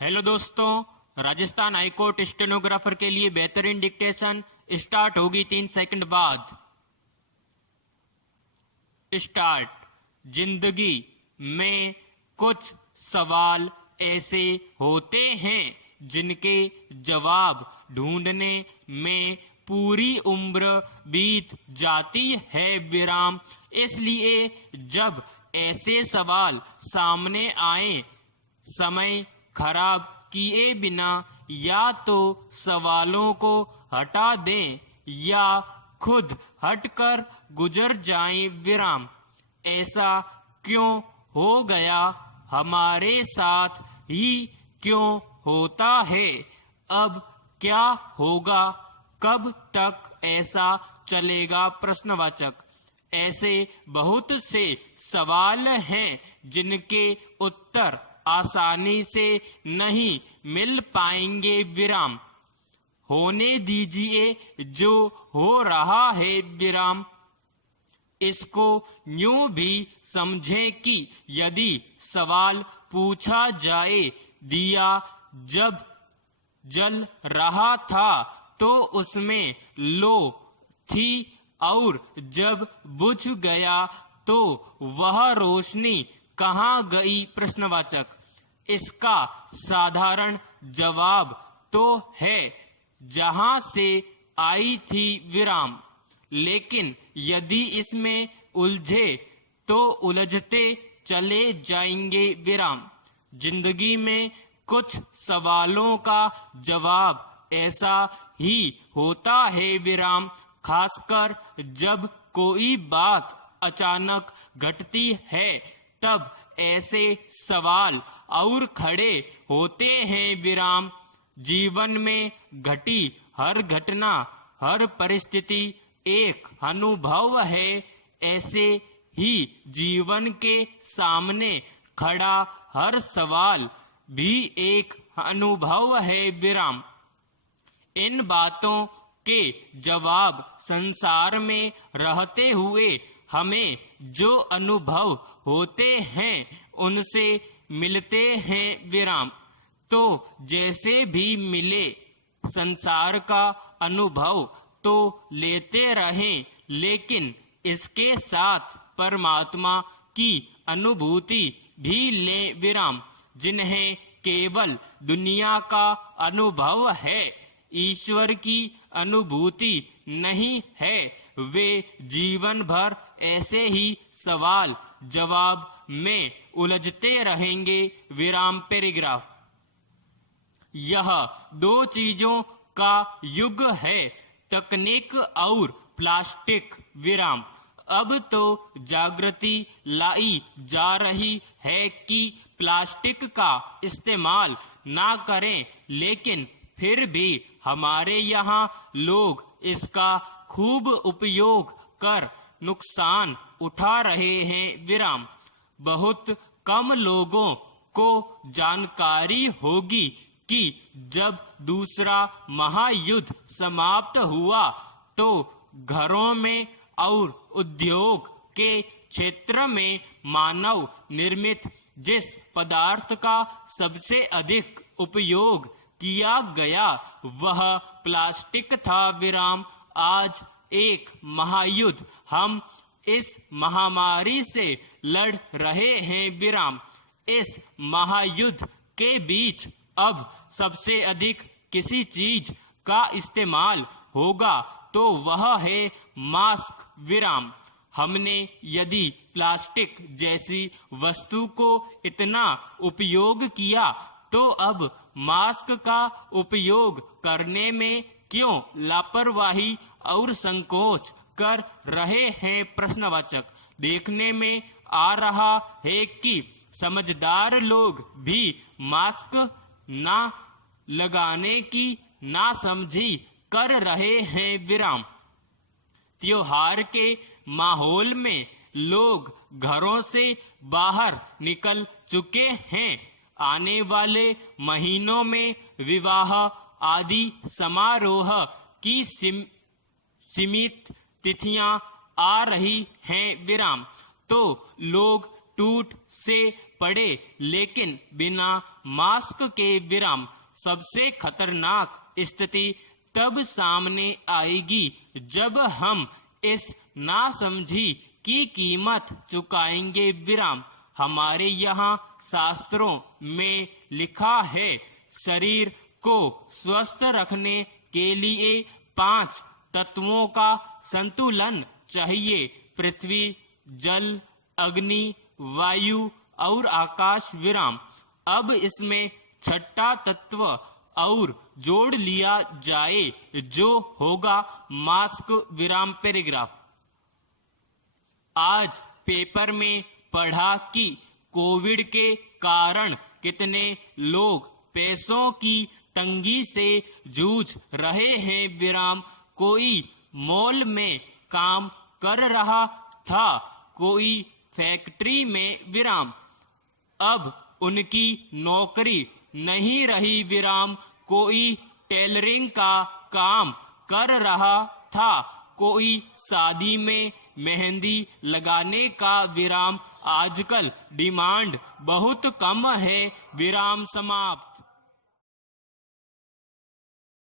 Hello दोस्तों, Rajasthan high court stenographer के लिए बेहतरीन डिक्टेशन स्टार्ट होगी 3 सेकंड बाद। स्टार्ट। जिंदगी में कुछ सवाल ऐसे होते हैं जिनके जवाब ढूंढने में पूरी उम्र बीत जाती है विराम। इसलिए जब ऐसे सवाल सामने आए, समय खराब किए बिना या तो सवालों को हटा दें या खुद हटकर गुजर जाएं विराम। ऐसा क्यों हो गया, हमारे साथ ही क्यों होता है, अब क्या होगा, कब तक ऐसा चलेगा? प्रश्नवाचक। ऐसे बहुत से सवाल हैं जिनके उत्तर आसानी से नहीं मिल पाएंगे विराम। होने दीजिए जो हो रहा है विराम। इसको यूं भी समझें कि यदि सवाल पूछा जाए, दिया जब जल रहा था तो उसमें लो थी और जब बुझ गया तो वह रोशनी कहाँ गई? प्रश्नवाचक। इसका साधारण जवाब तो है जहां से आई थी विराम। लेकिन यदि इसमें उलझे तो उलझते चले जाएंगे विराम। जिंदगी में कुछ सवालों का जवाब ऐसा ही होता है विराम। खासकर जब कोई बात अचानक घटती है तब ऐसे सवाल और खड़े होते हैं विराम। जीवन में घटी हर घटना, हर परिस्थिति एक अनुभव है। ऐसे ही जीवन के सामने खड़ा हर सवाल भी एक अनुभव है विराम। इन बातों के जवाब संसार में रहते हुए हमें जो अनुभव होते हैं उनसे मिलते हैं विराम। तो जैसे भी मिले संसार का अनुभव तो लेते रहें, लेकिन इसके साथ परमात्मा की अनुभूति भी ले विराम। जिन्हें केवल दुनिया का अनुभव है, ईश्वर की अनुभूति नहीं है, वे जीवन भर ऐसे ही सवाल जवाब में उलझते रहेंगे विराम। पैराग्राफ। यह दो चीजों का युग है, तकनीक और प्लास्टिक विराम। अब तो जागृति लाई जा रही है कि प्लास्टिक का इस्तेमाल ना करें, लेकिन फिर भी हमारे यहाँ लोग इसका खूब उपयोग कर नुकसान उठा रहे हैं विराम। बहुत कम लोगों को जानकारी होगी कि जब दूसरा महायुद्ध समाप्त हुआ तो घरों में और उद्योग के क्षेत्र में मानव निर्मित जिस पदार्थ का सबसे अधिक उपयोग किया गया वह प्लास्टिक था विराम। आज एक महायुद्ध हम इस महामारी से लड़ रहे हैं विराम। इस महायुद्ध के बीच अब सबसे अधिक किसी चीज का इस्तेमाल होगा तो वह है मास्क विराम। हमने यदि प्लास्टिक जैसी वस्तु को इतना उपयोग किया तो अब मास्क का उपयोग करने में क्यों लापरवाही और संकोच कर रहे हैं? प्रश्नवाचक। देखने में आ रहा है कि समझदार लोग भी मास्क ना लगाने की नासमझी कर रहे हैं विराम। त्योहार के माहौल में लोग घरों से बाहर निकल चुके हैं। आने वाले महीनों में विवाह आदि समारोह की सीमित तिथियां आ रही हैं विराम। तो लोग टूट से पड़े लेकिन बिना मास्क के विराम। सबसे खतरनाक स्थिति तब सामने आएगी जब हम इस नासमझी की कीमत चुकाएंगे विराम। हमारे यहाँ शास्त्रों में लिखा है, शरीर को स्वस्थ रखने के लिए 5 तत्वों का संतुलन चाहिए। पृथ्वी, जल, अग्नि, वायु और आकाश विराम। अब इसमें छठा तत्व और जोड़ लिया जाए जो होगा मास्क विराम पैराग्राफ। आज पेपर में पढ़ा कि कोविड के कारण कितने लोग पैसों की तंगी से जूझ रहे हैं विराम। कोई मॉल में काम कर रहा था, कोई फैक्ट्री में विराम। अब उनकी नौकरी नहीं रही विराम। कोई टेलरिंग का काम कर रहा था, कोई शादी में मेहंदी लगाने का विराम। आजकल डिमांड बहुत कम है विराम समाप्त।